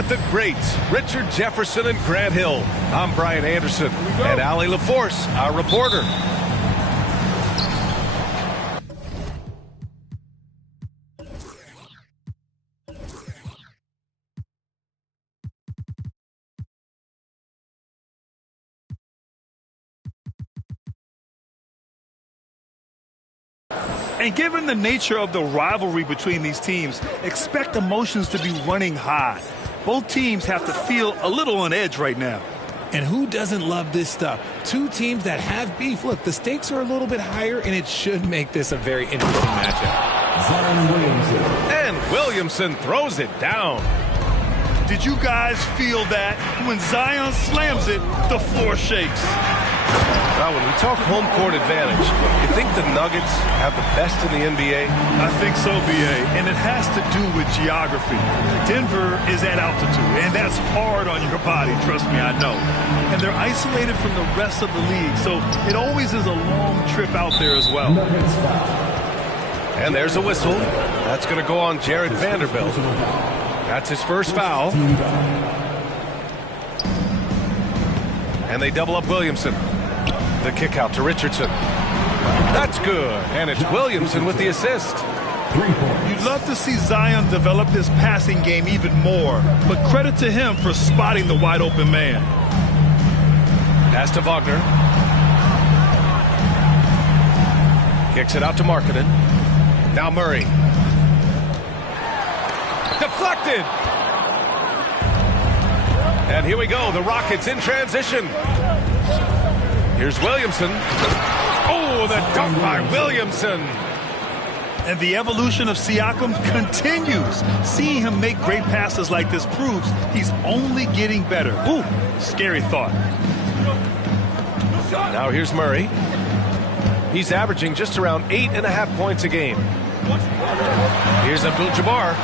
with the greats, Richard Jefferson and Grant Hill. I'm Brian Anderson, and Allie LaForce, our reporter. And given the nature of the rivalry between these teams, expect emotions to be running high. Both teams have to feel a little on edge right now. And who doesn't love this stuff? Two teams that have beef. Look, the stakes are a little bit higher, and it should make this a very interesting matchup. And Williamson throws it down. Did you guys feel that? When Zion slams it, the floor shakes. Well, when we talk home court advantage, you think the Nuggets have the best in the NBA? I think so, B.A., and it has to do with geography. Denver is at altitude, and that's hard on your body, trust me, I know. And they're isolated from the rest of the league, so it always is a long trip out there as well. And there's a whistle. That's going to go on Jared Vanderbilt. That's his first foul. And they double up Williamson. The kick out to Richardson. That's good. And it's Williamson with the assist. You'd love to see Zion develop his passing game even more, but credit to him for spotting the wide open man. Pass to Wagner. Kicks it out to Markkanen. Now Murray. Deflected. And here we go. The Rockets in transition. Here's Williamson. Oh, the dunk by Williamson. And the evolution of Siakam continues. Seeing him make great passes like this proves he's only getting better. Ooh, scary thought. Now here's Murray. He's averaging just around 8.5 points a game. Here's Abdul-Jabbar.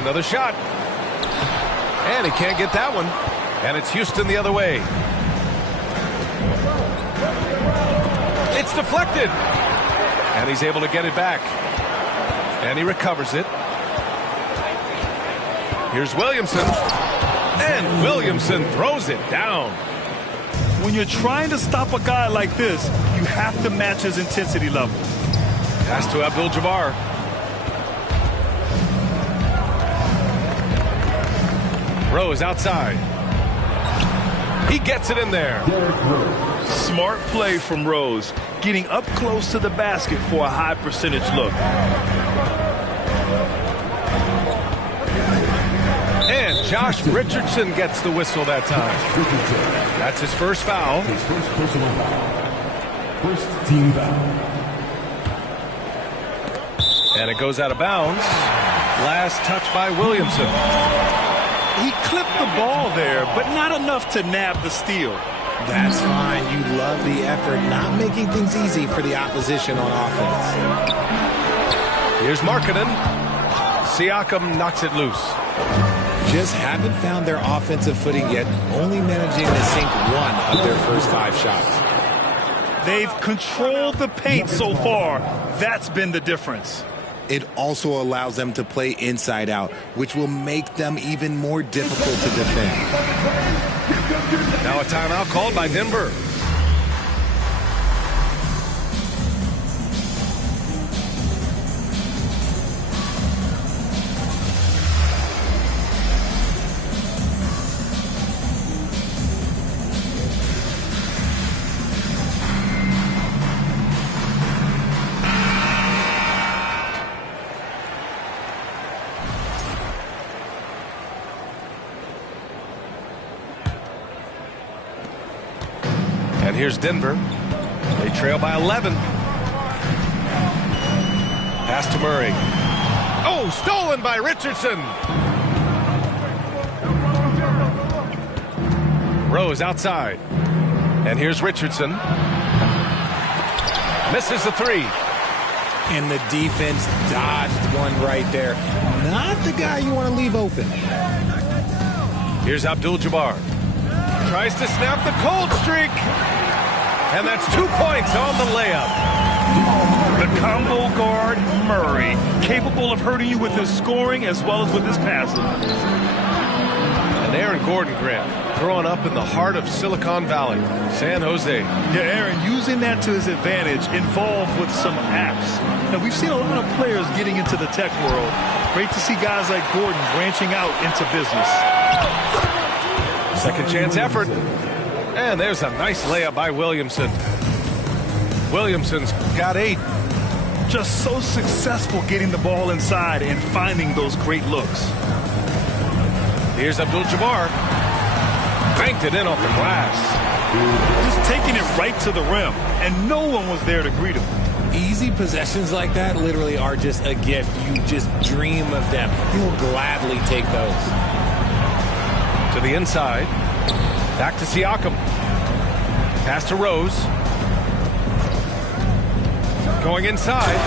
Another shot. And he can't get that one. And it's Houston the other way. It's deflected. And he's able to get it back. And he recovers it. Here's Williamson. And Williamson throws it down. When you're trying to stop a guy like this, you have to match his intensity level. Pass to Abdul-Jabbar. Rose outside. He gets it in there. Smart play from Rose, getting up close to the basket for a high percentage look. And Josh Richardson gets the whistle that time. That's his first foul. His first personal foul. First team foul. And it goes out of bounds. Last touch by Williamson. He clipped the ball there, but not enough to nab the steal. That's fine. You love the effort, not making things easy for the opposition on offense. Here's Markkanen. Siakam knocks it loose. Just haven't found their offensive footing yet, only managing to sink one of their first 5 shots. They've controlled the paint so far. That's been the difference. It also allows them to play inside out, which will make them even more difficult to defend. Now a timeout called by Denver. And here's Denver. They trail by 11. Pass to Murray. Oh, stolen by Richardson. Rose outside. And here's Richardson. Misses the 3. And the defense dodged one right there. Not the guy you want to leave open. Here's Abdul-Jabbar. Tries to snap the cold streak. And that's 2 points on the layup. The combo guard, Murray, capable of hurting you with his scoring as well as with his passing. And Aaron Gordon Grant, growing up in the heart of Silicon Valley, San Jose. Yeah, Aaron, using that to his advantage, involved with some apps. Now, we've seen a lot of players getting into the tech world. Great to see guys like Gordon branching out into business. Second chance effort. And there's a nice layup by Williamson. Williamson's got 8. Just so successful getting the ball inside and finding those great looks. Here's Abdul-Jabbar. Banked it in off the glass. Just taking it right to the rim, and no one was there to greet him. Easy possessions like that literally are just a gift. You just dream of them. He'll gladly take those. To the inside. Back to Siakam. Pass to Rose. Going inside.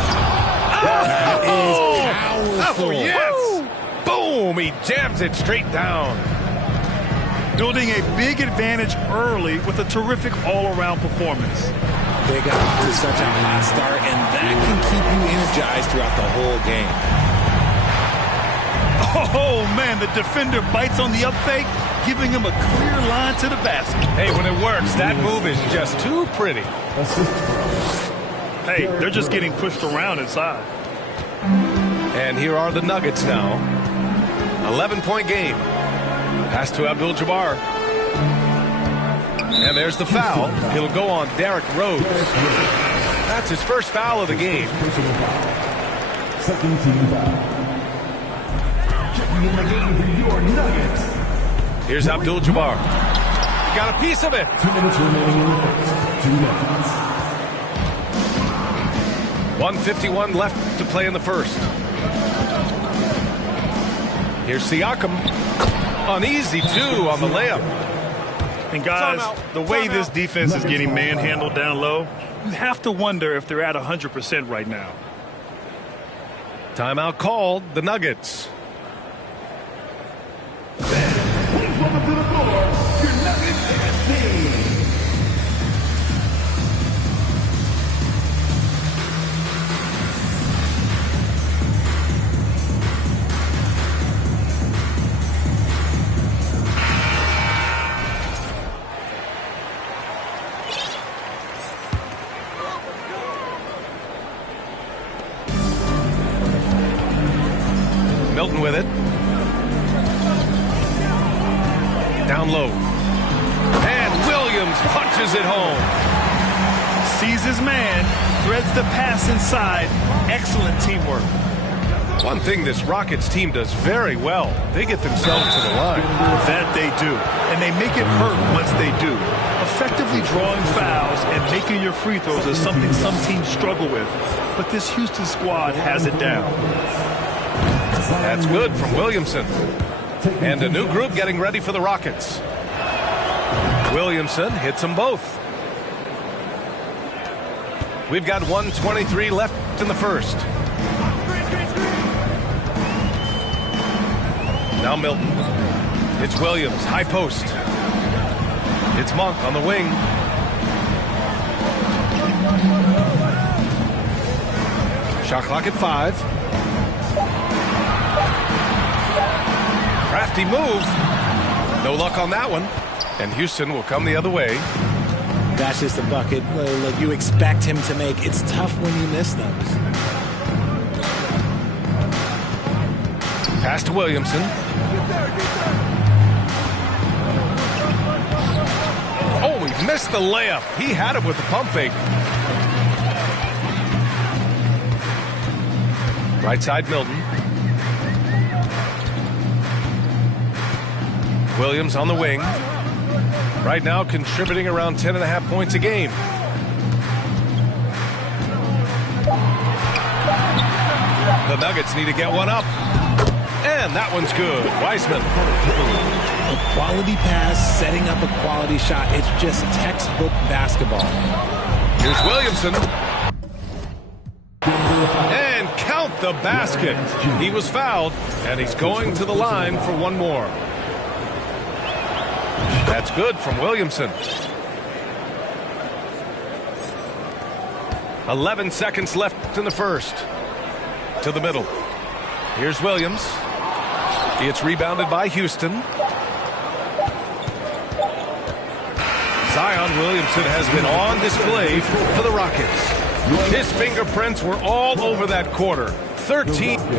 That is powerful. Oh, yes. Boom. He jams it straight down. Building a big advantage early with a terrific all-around performance. They got off to such a hot start, and that can keep you energized throughout the whole game. Oh, man, the defender bites on the up fake, giving him a clear line to the basket. Hey, when it works, that move is just too pretty. Hey, they're just getting pushed around inside. And here are the Nuggets now. 11-point game. Pass to Abdul-Jabbar. And there's the foul. It'll go on Derrick Rose. That's his first foul of the game. Second team foul. Checking in the game for your Nuggets. Here's Abdul-Jabbar. Got a piece of it. 2 minutes remaining in the first. 2 minutes. 1:51 left to play in the first. Here's Siakam. An easy 2 on the layup. And guys, the way this defense is getting manhandled down low, you have to wonder if they're at 100% right now. Timeout called. The Nuggets. Please welcome to the floor, your Nuggets team. Milton with it. Down low. And Williams punches it home. Sees his man, threads the pass inside. Excellent teamwork. One thing this Rockets team does very well, they get themselves to the line. That they do. And they make it hurt once they do. Effectively drawing fouls and making your free throws is something some teams struggle with. But this Houston squad has it down. That's good from Williamson. And a new group getting ready for the Rockets. Williamson hits them both. We've got 1:23 left in the first. Now Milton. It's Williams, high post. It's Monk on the wing. Shot clock at 5. Crafty move. No luck on that one. And Houston will come the other way. That's just a bucket like you expect him to make. It's tough when you miss those. Pass to Williamson. Oh, he missed the layup. He had it with the pump fake. Right side, Milton. Williams on the wing. Right now contributing around 10.5 points a game. The Nuggets need to get one up. And that one's good. Wiseman. A quality pass, setting up a quality shot. It's just textbook basketball. Here's Williamson. And count the basket. He was fouled, and he's going to the line for one more. That's good from Williamson. 11 seconds left in the first. To the middle. Here's Williams. It's rebounded by Houston. Zion Williamson has been on display for the Rockets. His fingerprints were all over that quarter. 13. 26.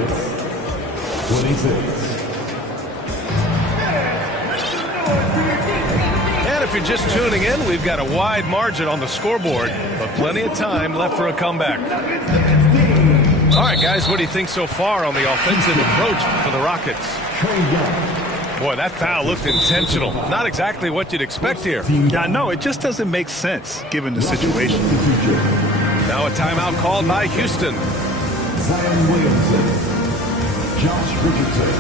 And if you're just tuning in, we've got a wide margin on the scoreboard, but plenty of time left for a comeback. All right, guys, what do you think so far on the offensive approach for the Rockets? Boy, that foul looked intentional. Not exactly what you'd expect here. Yeah, I know. It just doesn't make sense given the situation. Now a timeout called by Houston. Zion Williamson, Josh Richardson,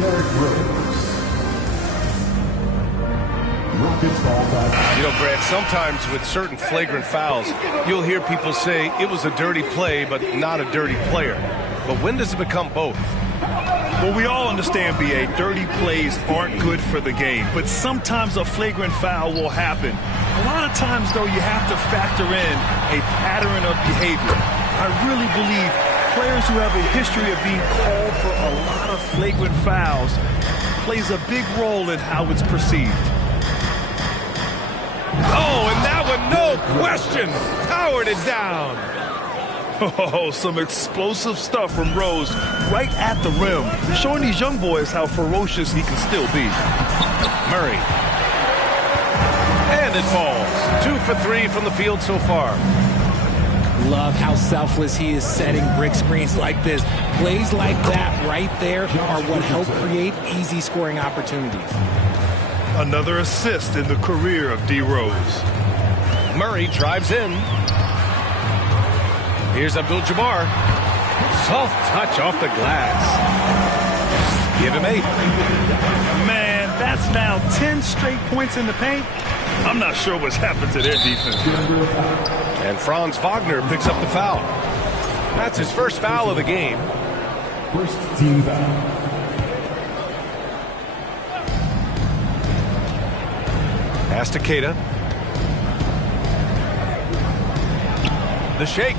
Derrick Rose. Rockets ball back. You know, Grant, sometimes with certain flagrant fouls, you'll hear people say it was a dirty play, but not a dirty player. But when does it become both? Well, we all understand, B.A., dirty plays aren't good for the game, but sometimes a flagrant foul will happen. A lot of times, though, you have to factor in a pattern of behavior. I really believe players who have a history of being called for a lot of flagrant fouls plays a big role in how it's perceived. Oh, and that one, no question, powered it down. Oh, some explosive stuff from Rose right at the rim, showing these young boys how ferocious he can still be. Murray. And it falls. 2 for 3 from the field so far. Love how selfless he is setting brick screens like this. Plays like that right there are what help create easy scoring opportunities. Another assist in the career of D. Rose. Murray drives in. Here's Abdul-Jabbar. Soft touch off the glass. Give him 8. Man, that's now 10 straight points in the paint. I'm not sure what's happened to their defense. And Franz Wagner picks up the foul. That's his first foul of the game. First team foul. Pass to Keita. The shake.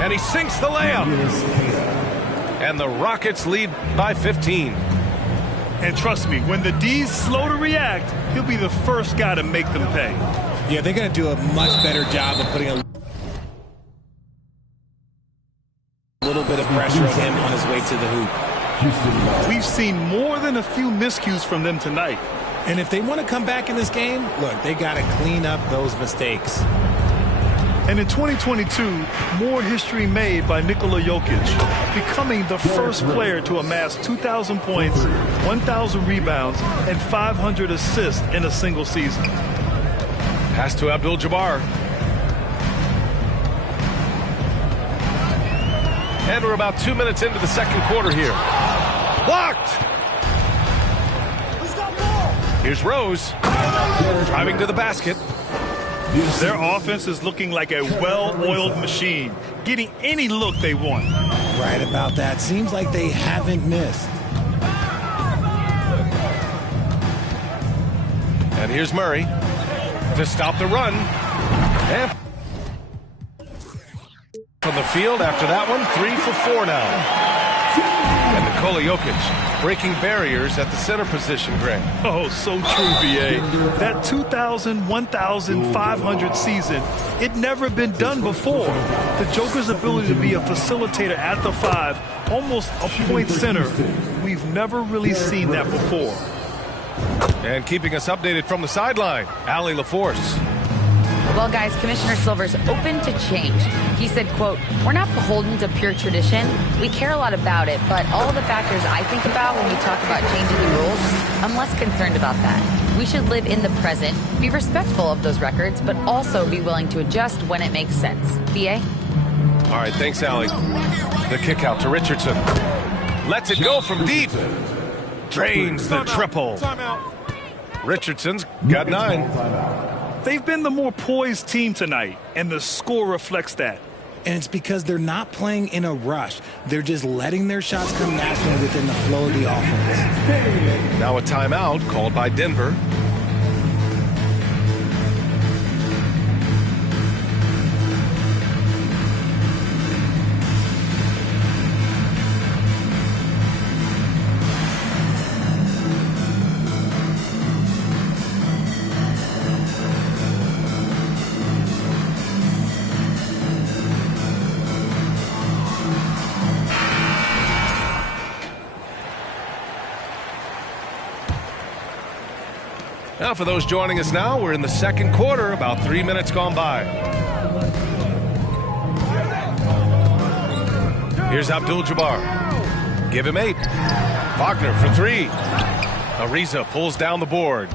And he sinks the layup. And the Rockets lead by 15. And trust me, when the D's slow to react, he'll be the first guy to make them pay. Yeah, they're going to do a much better job of putting a little bit of pressure on him on his way to the hoop. We've seen more than a few miscues from them tonight. And if they want to come back in this game, look, they got to clean up those mistakes. And in 2022, more history made by Nikola Jokic, becoming the first player to amass 2,000 points, 1,000 rebounds, and 500 assists in a single season. Pass to Abdul-Jabbar. And we're about 2 minutes into the second quarter here. Blocked! Here's Rose. Driving to the basket. Their offense is looking like a well-oiled machine, getting any look they want. Right about that. Seems like they haven't missed. And here's Murray to stop the run. And from the field after that one, 3 for 4 now. And Nikola Jokic breaking barriers at the center position, Grant. Oh, so true, B.A. That 2,000, 1,500 season, it never been done before. The Joker's ability to be a facilitator at the 5, almost a point center, we've never really seen that before. And keeping us updated from the sideline, Allie LaForce. Well, guys, Commissioner Silver's open to change. He said, quote, "We're not beholden to pure tradition. We care a lot about it, but all the factors I think about when we talk about changing the rules, I'm less concerned about that. We should live in the present, be respectful of those records, but also be willing to adjust when it makes sense." B.A.? All right, thanks, Allie. The kick out to Richardson. Lets it go from deep. Drains the triple. Richardson's got 9. They've been the more poised team tonight, and the score reflects that. And it's because they're not playing in a rush. They're just letting their shots come naturally within the flow of the offense. Now a timeout called by Denver. Now, for those joining us now, we're in the second quarter, about 3 minutes gone by. Here's Abdul-Jabbar. Give him 8. Wagner for 3. Ariza pulls down the board.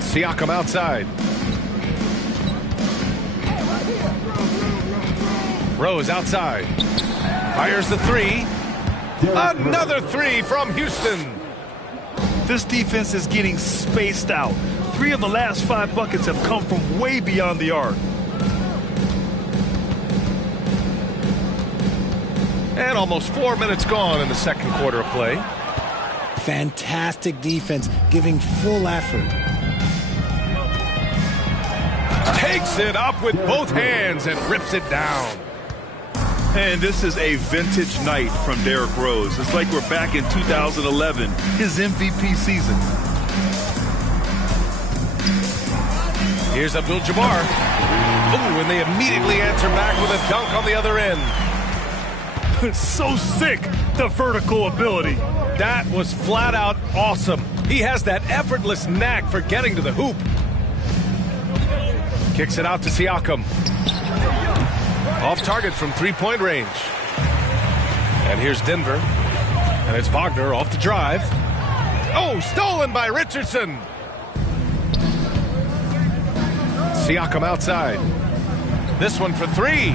Siakam outside. Rose outside. Fires the 3. Another 3 from Houston. This defense is getting spaced out. 3 of the last 5 buckets have come from way beyond the arc. And almost 4 minutes gone in the second quarter of play. Fantastic defense, giving full effort. Takes it up with both hands and rips it down. And this is a vintage night from Derrick Rose. It's like we're back in 2011, his MVP season. Here's Abdul-Jabbar. Ooh, and they immediately answer back with a dunk on the other end. So sick, the vertical ability. That was flat out awesome. He has that effortless knack for getting to the hoop. Kicks it out to Siakam. Off target from 3-point range. And here's Denver. And it's Wagner off the drive. Oh, stolen by Richardson. Siakam outside. This one for 3.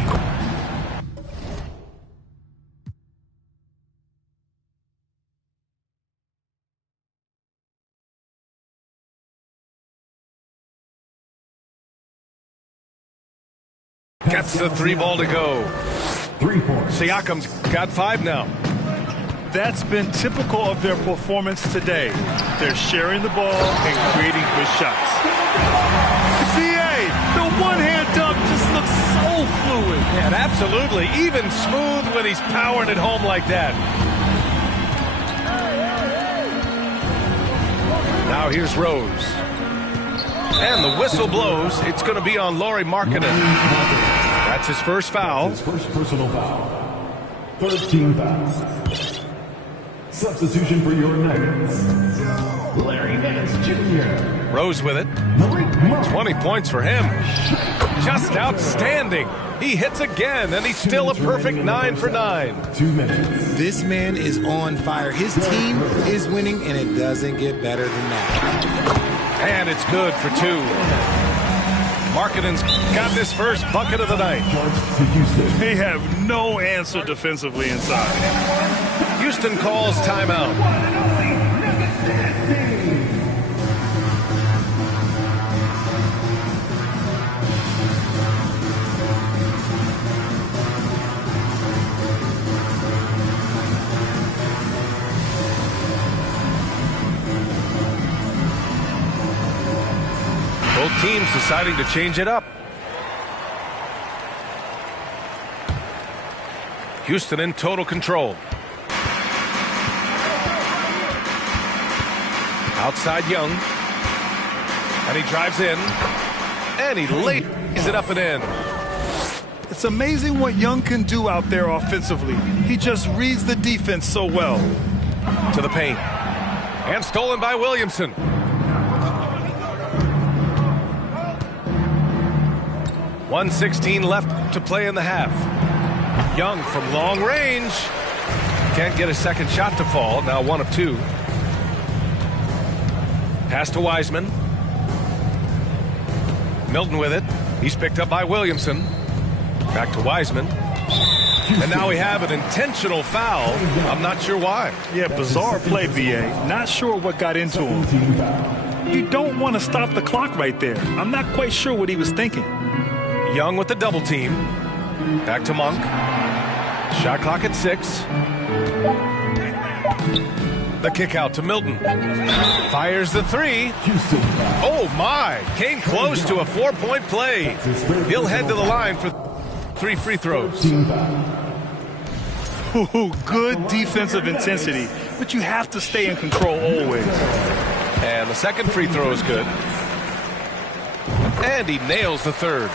Gets the 3 ball to go. 3 points. Siakam's got 5 now. That's been typical of their performance today. They're sharing the ball and creating good shots. CA, the one-hand dunk just looks so fluid. And absolutely, even smooth when he's powering it home like that. Now here's Rose. And the whistle blows. It's going to be on Lauri Markkanen. That's his first foul. His first personal foul. 13 fouls. Substitution for your Nuggets. Larry Nance Jr. Rose with it. 20 points for him. Just outstanding. He hits again, and he's still a perfect 9 for 9. 2 minutes. This man is on fire. His team is winning, and it doesn't get better than that. And it's good for 2. Markkanen's got this first bucket of the night. They have no answer defensively inside. Houston calls timeout. Both teams deciding to change it up. Houston in total control. Outside Young. And he drives in. And he lays it up and in. It's amazing what Young can do out there offensively. He just reads the defense so well. To the paint. And stolen by Williamson. .116 left to play in the half. Young from long range. Can't get a second shot to fall. Now 1 of 2. Pass to Wiseman. Milton with it. He's picked up by Williamson. Back to Wiseman. And now we have an intentional foul. I'm not sure why. Yeah, bizarre play, BA. Not sure what got into him. You don't want to stop the clock right there. I'm not quite sure what he was thinking. Young with the double team. Back to Monk. Shot clock at 6. The kick out to Milton. Fires the 3. Oh my! Came close to a 4-point play. He'll head to the line for 3 free throws. Ooh, good defensive intensity, but you have to stay in control always. And the second free throw is good. And he nails the 3rd.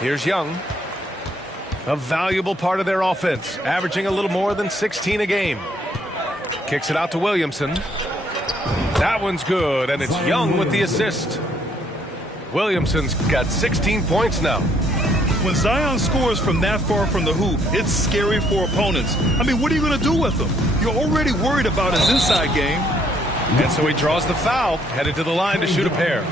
Here's Young. A valuable part of their offense, averaging a little more than 16 a game. Kicks it out to Williamson. That one's good, and it's Young with the assist. Williamson's got 16 points now. When Zion scores from that far from the hoop, it's scary for opponents. I mean, what are you going to do with him? You're already worried about his inside game. And so he draws the foul, headed to the line to shoot a pair.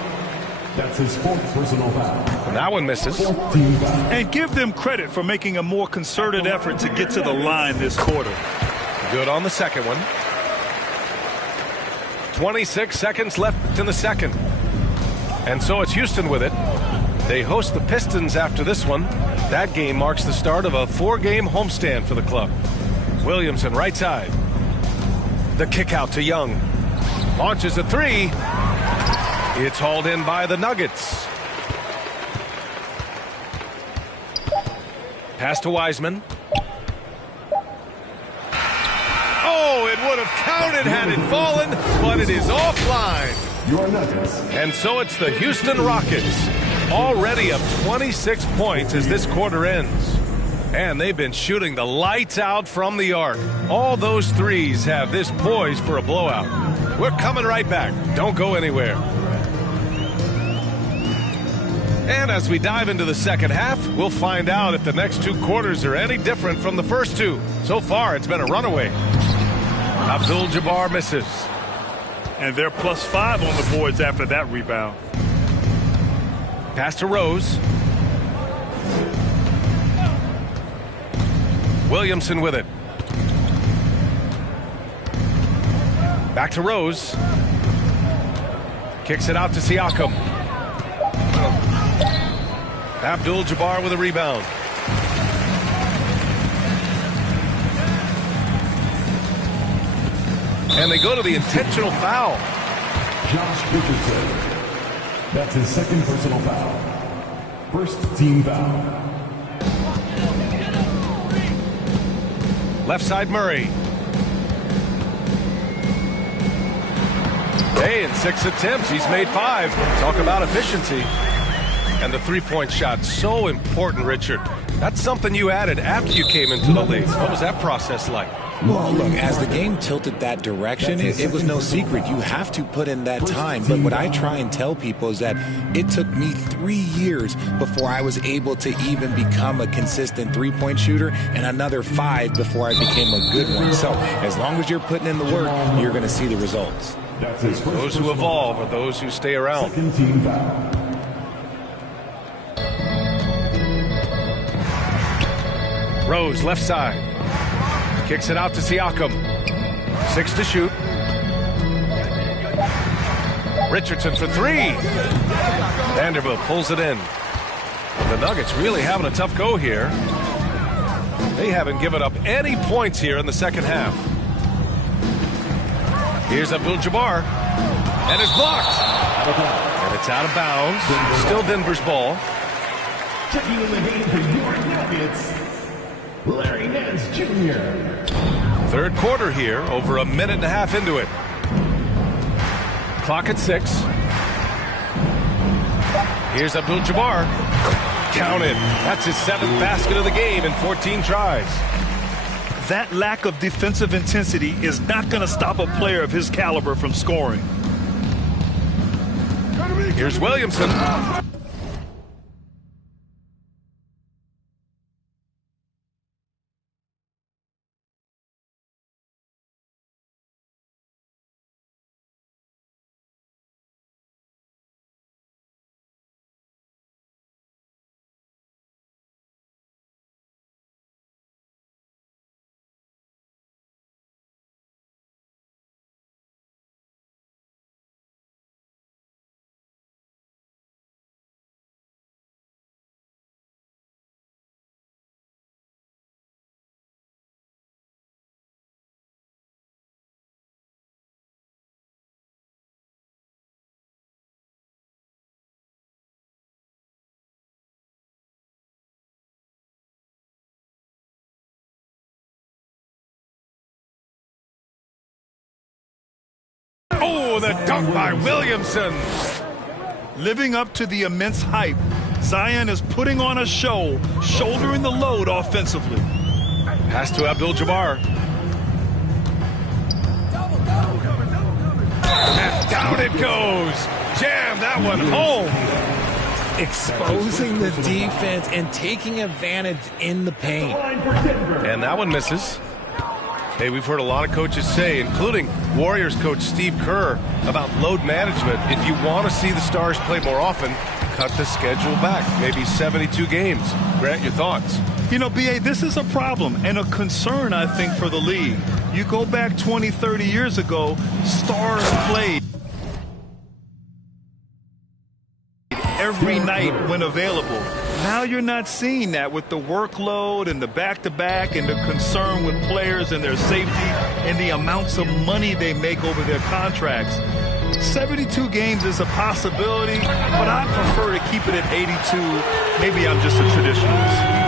That's his fourth personal foul. That one misses. And give them credit for making a more concerted effort to get to the line this quarter. Good on the second one. 26 seconds left in the second. And so it's Houston with it. They host the Pistons after this one. That game marks the start of a 4-game homestand for the club. Williamson, right side. The kick out to Young. Launches a three. It's hauled in by the Nuggets. Pass to Wiseman. Oh, it would have counted had it fallen, but it is offline. Your Nuggets. And so it's the Houston Rockets, already up 26 points as this quarter ends. And they've been shooting the lights out from the arc. All those threes have this poised for a blowout. We're coming right back. Don't go anywhere. And as we dive into the second half, we'll find out if the next two quarters are any different from the first two. So far, it's been a runaway. Abdul-Jabbar misses. And they're +5 on the boards after that rebound. Pass to Rose. Williamson with it. Back to Rose. Kicks it out to Siakam. Abdul-Jabbar with a rebound. And they go to the intentional foul. Josh Richardson. That's his second personal foul. First team foul. Left side Murray. Hey, in 6 attempts, he's made 5. Talk about efficiency. And the three-point shot, so important, Richard. That's something you added after you came into the league. What was that process like? Well, look, as the game tilted that direction, it was no secret. You have to put in that time. But what I try and tell people is that it took me 3 years before I was able to even become a consistent three-point shooter, and another 5 before I became a good one. So as long as you're putting in the work, you're going to see the results. Those who evolve are those who stay around. Second team foul. Rose, left side. Kicks it out to Siakam. 6 to shoot. Richardson for 3. Vanderbilt pulls it in. The Nuggets really having a tough go here. They haven't given up any points here in the second half. Here's Abdul-Jabbar. And it's blocked. And it's out of bounds. Still Denver's ball. Checking in the game for your Nuggets, Larry Nance Jr. Third quarter here, over a minute and a half into it. Clock at 6. Here's Abdul-Jabbar. Counted. That's his 7th basket of the game in 14 tries. That lack of defensive intensity is not going to stop a player of his caliber from scoring. Here's Williamson. Oh, the dunk by Williamson. Living up to the immense hype, Zion is putting on a show, shouldering the load offensively. Pass to Abdul-Jabbar. And down it goes. Jam that one home. Exposing the defense and taking advantage in the paint. And that one misses. Hey, we've heard a lot of coaches say, including Warriors coach Steve Kerr, about load management. If you want to see the Stars play more often, cut the schedule back, maybe 72 games. Grant, your thoughts? You know, B.A., this is a problem and a concern, I think, for the league. You go back 20, 30 years ago, Stars played every night when available. Now you're not seeing that with the workload and the back-to-back and the concern with players and their safety and the amounts of money they make over their contracts. 72 games is a possibility, but I prefer to keep it at 82. Maybe I'm just a traditionalist.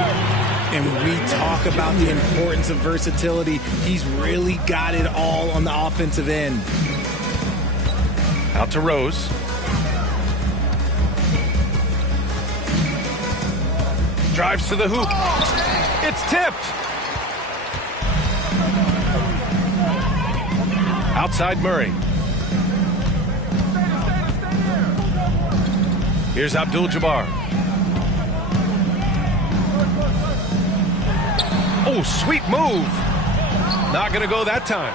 And we talk about the importance of versatility. He's really got it all on the offensive end. Out to Rose. Drives to the hoop. It's tipped. Outside Murray. Here's Abdul-Jabbar. Oh, sweet move. Not going to go that time.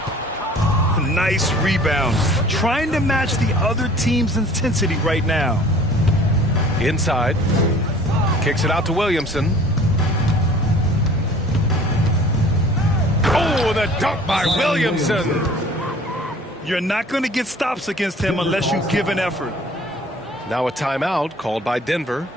Nice rebound. Trying to match the other team's intensity right now. Inside. Kicks it out to Williamson. Oh, the dunk by Williamson. You're not going to get stops against him unless you give an effort. Now a timeout called by Denver.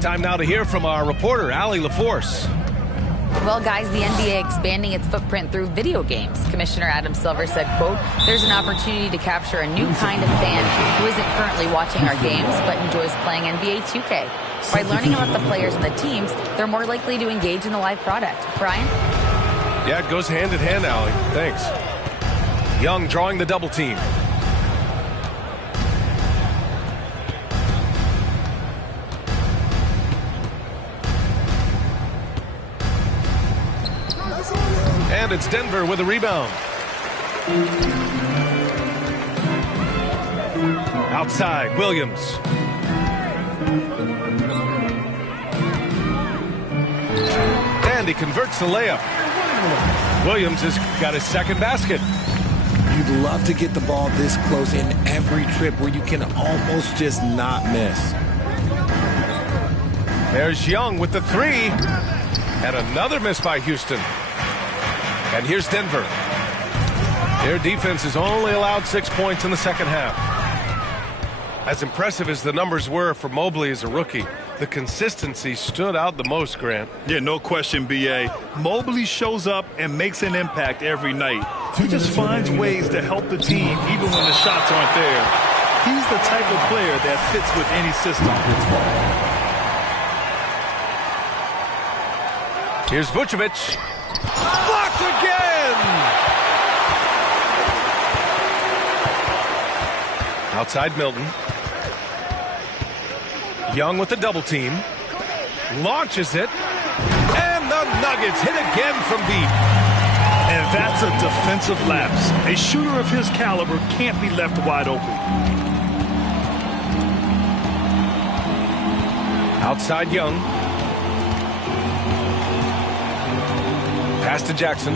Time now to hear from our reporter, Allie LaForce. Well, guys, the NBA expanding its footprint through video games. Commissioner Adam Silver said, quote, there's an opportunity to capture a new kind of fan who isn't currently watching our games but enjoys playing NBA 2K. By learning about the players and the teams, they're more likely to engage in the live product. Brian? Yeah, it goes hand in hand, Allie. Thanks. Young drawing the double team. And it's Denver with a rebound. Outside, Williams. And he converts the layup. Williams has got his second basket. You'd love to get the ball this close in every trip where you can almost just not miss. There's Young with the three. And another miss by Houston. And here's Denver. Their defense has only allowed 6 points in the second half. As impressive as the numbers were for Mobley as a rookie, the consistency stood out the most, Grant. Yeah, no question, B.A. Mobley shows up and makes an impact every night. He just finds ways to help the team even when the shots aren't there. He's the type of player that fits with any system. Here's Vucevic. Blocked again! Outside Milton. Young with the double team. Launches it. And the Nuggets hit again from deep. And that's a defensive lapse. A shooter of his caliber can't be left wide open. Outside Young. Pass to Jackson.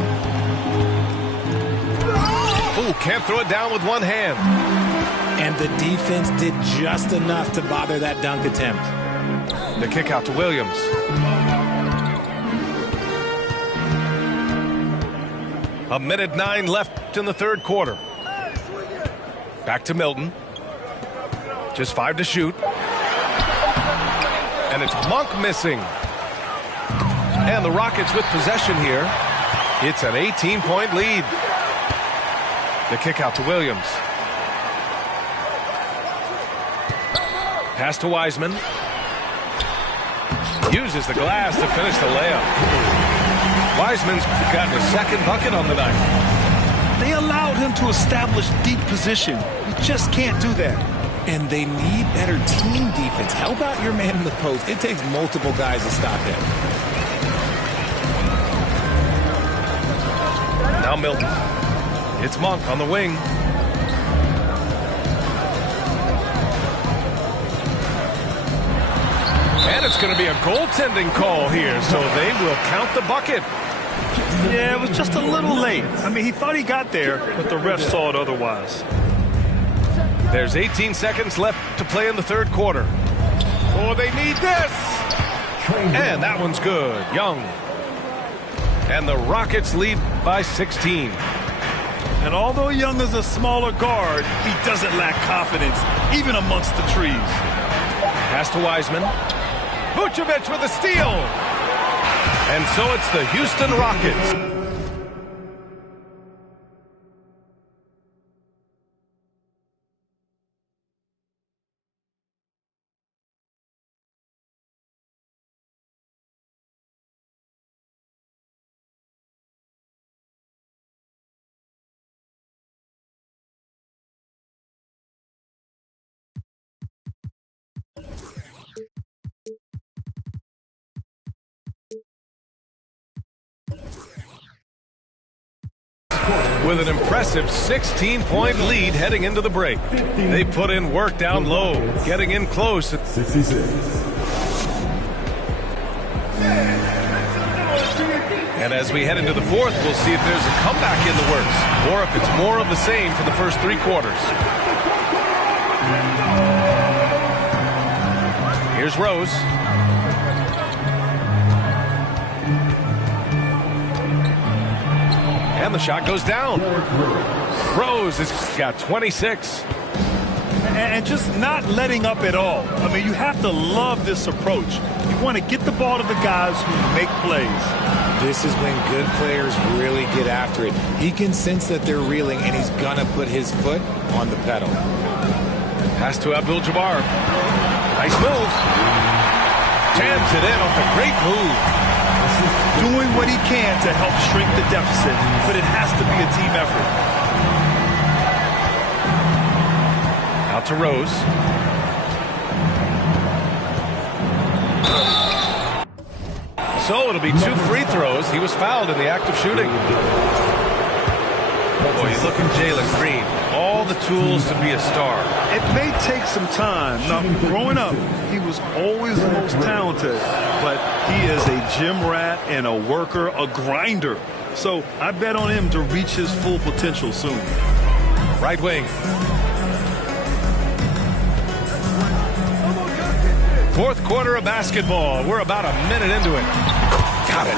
Ooh, can't throw it down with one hand. And the defense did just enough to bother that dunk attempt. The kick out to Williams. A minute 9 left in the third quarter. Back to Milton. Just 5 to shoot. And it's Monk missing. And the Rockets with possession here. It's an 18-point lead. The kick out to Williams. Pass to Wiseman. Uses the glass to finish the layup. Wiseman's gotten a second bucket on the night. They allowed him to establish deep position. You just can't do that. And they need better team defense. Help out your man in the post. It takes multiple guys to stop him. Now Milton. It's Monk on the wing. And it's going to be a goaltending call here, so they will count the bucket. Yeah, it was just a little late. I mean, he thought he got there, but the ref saw it otherwise. There's 18 seconds left to play in the third quarter. Oh, they need this! And that one's good. Young. And the Rockets lead by 16. And although Young is a smaller guard, he doesn't lack confidence, even amongst the trees. Pass to Wiseman. Vucevic with a steal. And so it's the Houston Rockets. With an impressive 16-point lead heading into the break. They put in work down low, getting in close. 66. And as we head into the fourth, we'll see if there's a comeback in the works, or if it's more of the same for the first 3 quarters. Here's Rose. And the shot goes down. Rose has got 26. And just not letting up at all. I mean, you have to love this approach. You want to get the ball to the guys who make plays. This is when good players really get after it. He can sense that they're reeling, and he's going to put his foot on the pedal. Pass to Abdul-Jabbar. Nice move. Jams it in off a great move. Doing what he can to help shrink the deficit, but it has to be a team effort. Out to Rose. So it'll be 2 free throws. He was fouled in the act of shooting. Boy, you look at Jalen Green. All the tools to be a star. It may take some time. Now, growing up, he was always the most talented, but he is a gym rat and a worker, a grinder. So I bet on him to reach his full potential soon. Right wing. Fourth quarter of basketball. We're about a minute into it. Got it.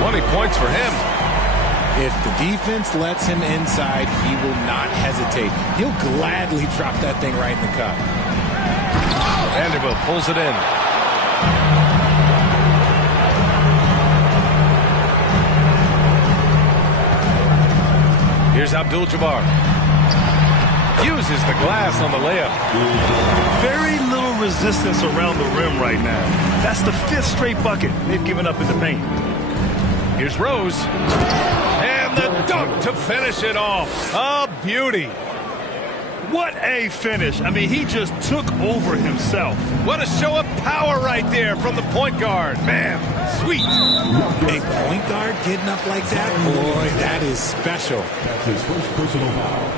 20 points for him. If the defense lets him inside, he will not hesitate. He'll gladly drop that thing right in the cup. Vanderbilt pulls it in. Here's Abdul-Jabbar. Uses the glass on the layup. Very little resistance around the rim right now. That's the 5th straight bucket they've given up in the paint. Here's Rose. And the dunk to finish it off. A beauty. What a finish. I mean, he just took over himself. What a show of power right there from the point guard. Man, sweet. A point guard getting up like that? Boy, that is special. That's his first personal foul.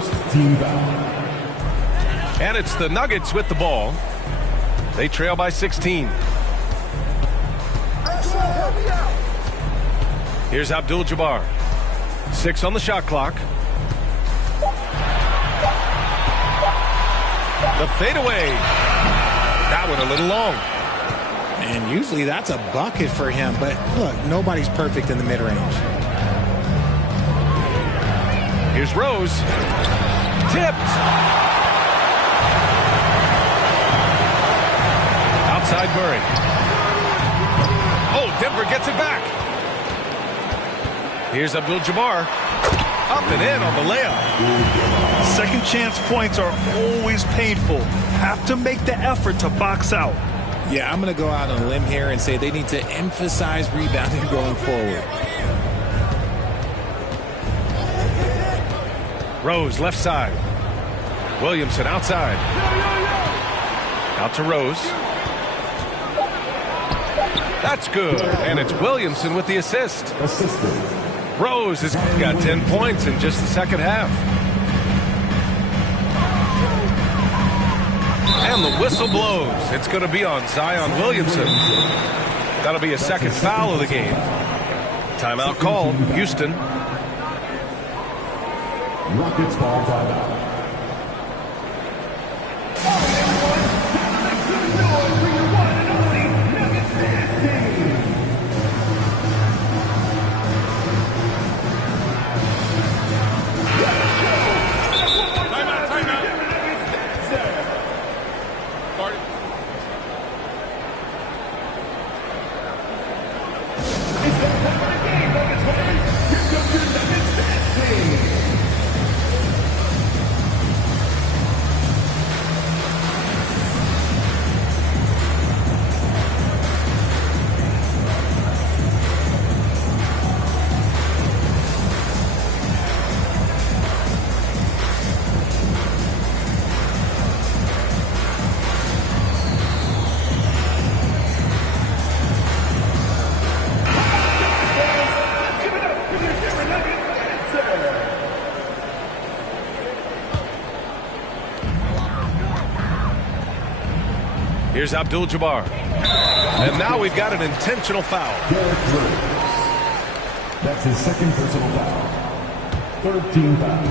First team foul. And it's the Nuggets with the ball. They trail by 16. Here's Abdul-Jabbar. 6 on the shot clock. The fadeaway. That one a little long. And usually that's a bucket for him. But look, nobody's perfect in the mid-range. Here's Rose. Tipped. Outside Murray. Oh, Denver gets it back. Here's Abdul-Jabbar. Up and in on the layup. Second chance points are always painful. Have to make the effort to box out. Yeah, I'm going to go out on a limb here and say they need to emphasize rebounding going forward. Rose left side. Williamson outside. Out to Rose. That's good. And it's Williamson with the assist. Rose has got 10 points in just the second half. And the whistle blows. It's going to be on Zion Williamson. That'll be a second foul of the game. Timeout called. Houston. Rockets ball timeout. Here's Abdul-Jabbar. And now we've got an intentional foul. That's his second personal foul. Third team foul.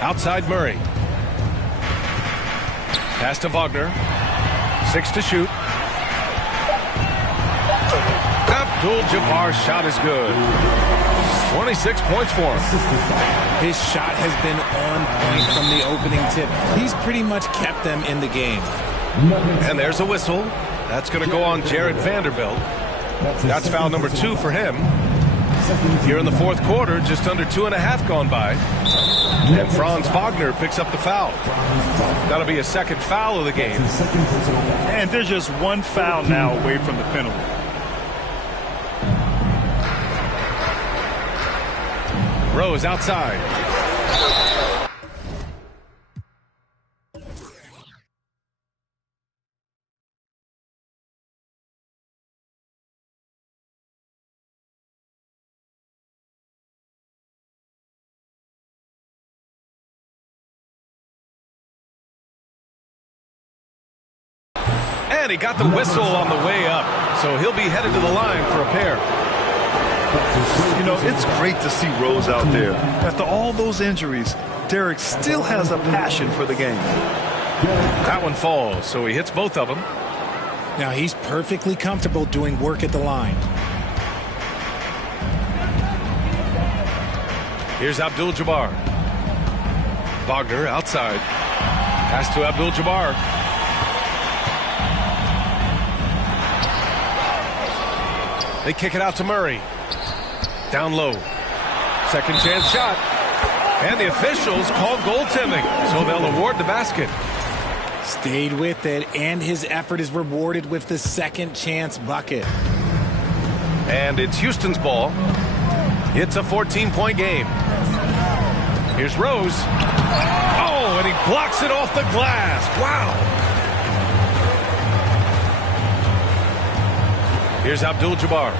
Outside Murray. Pass to Wagner. 6 to shoot. Abdul-Jabbar's shot is good. 26 points for him. His shot has been on point from the opening tip. He's pretty much kept them in the game. And there's a whistle. That's going to go on Jared Vanderbilt. That's foul number 2 for him. Here in the fourth quarter, just under 2.5 gone by. And Franz Wagner picks up the foul. That'll be a second foul of the game. And there's just one foul now away from the penalty. Rose outside. And he got the whistle on the way up, so he'll be headed to the line for a pair. You know, it's great to see Rose out there. After all those injuries, Derek still has a passion for the game. That one falls, so he hits both of them. Now he's perfectly comfortable doing work at the line. Here's Abdul-Jabbar. Wagner outside. Pass to Abdul-Jabbar. They kick it out to Murray. Down low. Second chance shot. And the officials called goaltending, so they'll award the basket. Stayed with it, and his effort is rewarded with the second chance bucket. And it's Houston's ball. It's a 14-point game. Here's Rose. Oh, and he blocks it off the glass. Wow. Here's Abdul-Jabbar.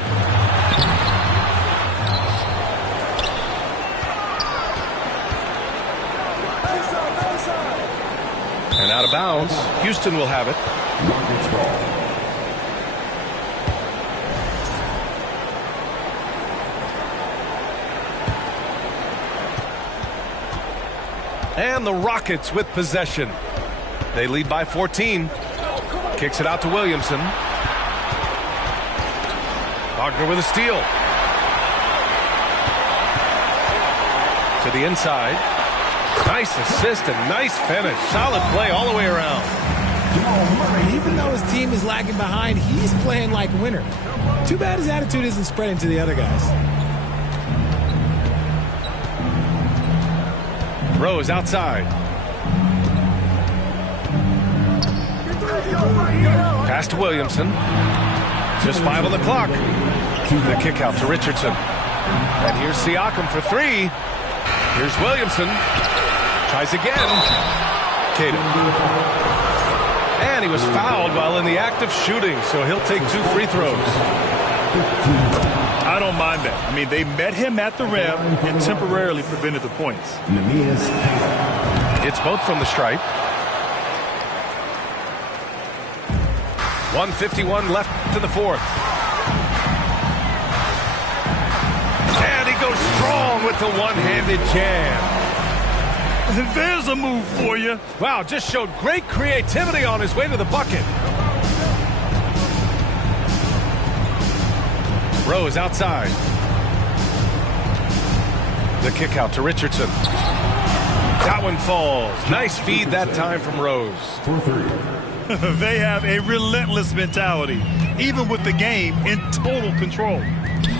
And out of bounds. Houston will have it. Rockets ball. And the Rockets with possession. They lead by 14. Kicks it out to Williamson. Wagner with a steal. To the inside. Nice assist and nice finish. Solid play all the way around. Even though his team is lagging behind, he's playing like a winner. Too bad his attitude isn't spreading to the other guys. Rose outside. Pass to Williamson. Just 5 on the clock. The kick out to Richardson. And here's Siakam for 3. Here's Williamson. Tries again. Caden. And he was fouled while in the act of shooting, so he'll take 2 free throws. I don't mind that. I mean, they met him at the rim and temporarily prevented the points. It's both from the stripe. 1:51 left to the fourth. And he goes strong with the one-handed jam. There's a move for you. Wow, just showed great creativity on his way to the bucket. Rose outside. The kick out to Richardson. That one falls. Nice feed that time from Rose. They have a relentless mentality, even with the game in total control.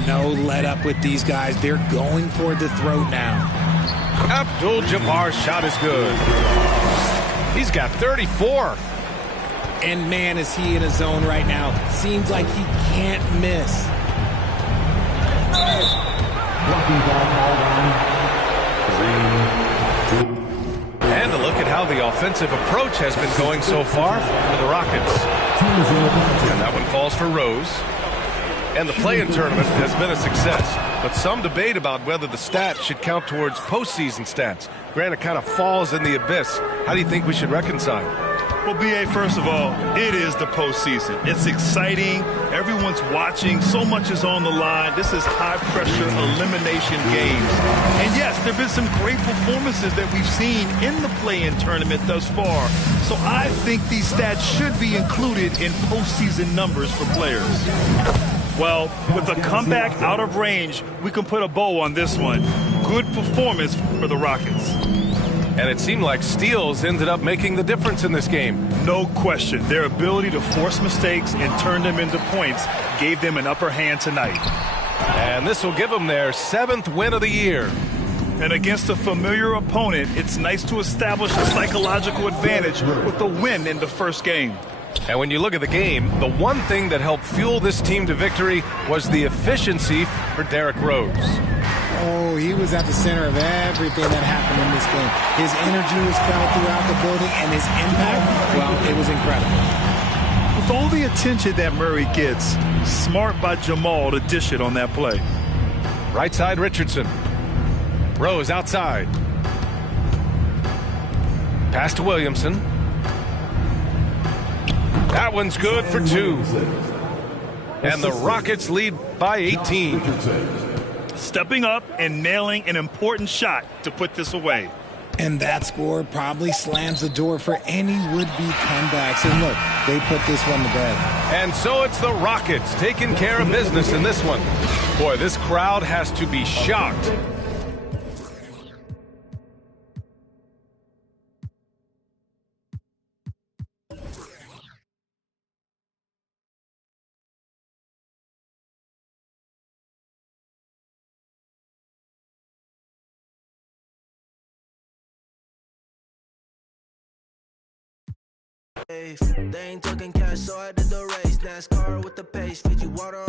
No let up with these guys. They're going for the throat now. Abdul-Jabbar's shot is good. He's got 34. And man, is he in a zone right now. Seems like he can't miss. And a look at how the offensive approach has been going so far for the Rockets. And that one falls for Rose. And the play-in tournament has been a success, but some debate about whether the stats should count towards postseason stats. Granted, kind of falls in the abyss. How do you think we should reconcile? Well, B.A., first of all, it is the postseason. It's exciting. Everyone's watching. So much is on the line. This is high-pressure elimination games. And, yes, there have been some great performances that we've seen in the play-in tournament thus far. So I think these stats should be included in postseason numbers for players. Well, with a comeback out of range, we can put a bow on this one. Good performance for the Rockets. And it seemed like steals ended up making the difference in this game. No question. Their ability to force mistakes and turn them into points gave them an upper hand tonight. And this will give them their 7th win of the year. And against a familiar opponent, it's nice to establish a psychological advantage with the win in the first game. And when you look at the game, the one thing that helped fuel this team to victory was the efficiency for Derrick Rose. Oh, he was at the center of everything that happened in this game. His energy was felt throughout the building, and his impact, well, it was incredible. With all the attention that Murray gets, smart by Jamal to dish it on that play. Right side, Richardson. Rose outside. Pass to Williamson. That one's good for 2. And the Rockets lead by 18. Stepping up and nailing an important shot to put this away. And that score probably slams the door for any would-be comebacks. And look, they put this one to bed. And so it's the Rockets taking care of business in this one. Boy, this crowd has to be shocked. They ain't talking cash, so I did the race. NASCAR with the pace, feed you water.